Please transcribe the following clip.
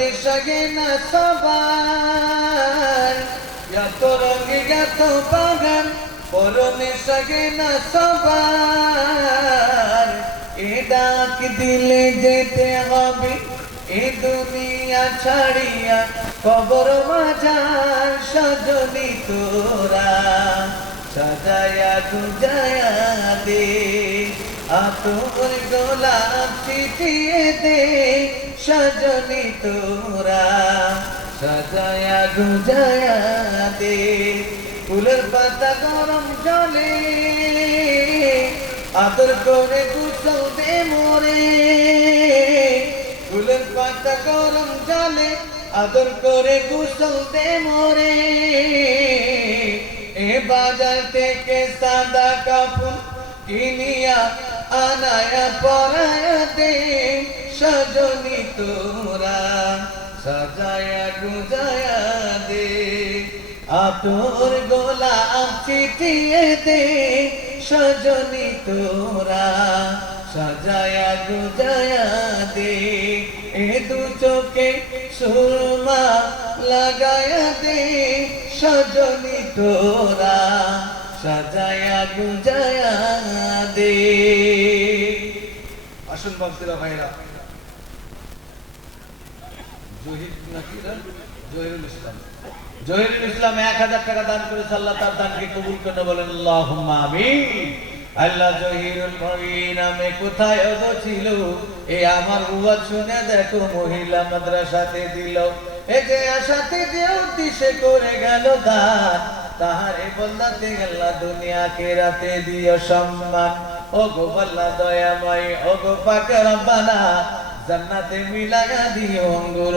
নেশাগে না সবার এত রঙে এত বাগান বড় নেশাগে না সবার এ ডাক দিলে যেতে হবে এ দুনিয়া ছাড়িয়া কবর মাঝার সজনী তোরা সাজায়া গুজায়া দে আতর গোলাপ ছিটিয়ে দে সজনী তোরা সাজায়া গুজায়া দে ফুলের পাতা গরম জলে আদর করে গুছল দে মোরে ফুলের পাতা গরম জলে আদর করে গুছল দে মোরে এ বাজার থেকে সাদা কাপড় কিনিয়া আনায়া পরায়া দে সজনী তোরা সাজায়া গুজায়া দে আতর গোলাপ ছিটিয়ে দে সজনী তোরা সাজায়া গুজায়া দে এ দু চোখে সুরমা লাগায়া দে সজনী তোরা সাজায়া গুজায়া দে। আসুন ভক্তরা ভাইরা, জহিরুল ইসলাম 1000 টাকা দান করেছে, আল্লাহ তার দানকে কবুল করে বলেন আল্লাহুম্মা আমিন। আল্লাহ জহিরুল ভাই নামে কোথায় ছিল এ আমার ওয়াজ শুনে দেখো মহিলা মাদ্রাসাতে দিল এ যে আশাতে যে উদ্দেশ্যে করে গেল দান তাহারে বলতে আল্লাহ দুনিয়া আখিরাতে দিও সম্মান ও গো আল্লাহ দয়াময় ও গো পাক রব্বানা জান্নাতে মিলায়া দিও অঙ্গুর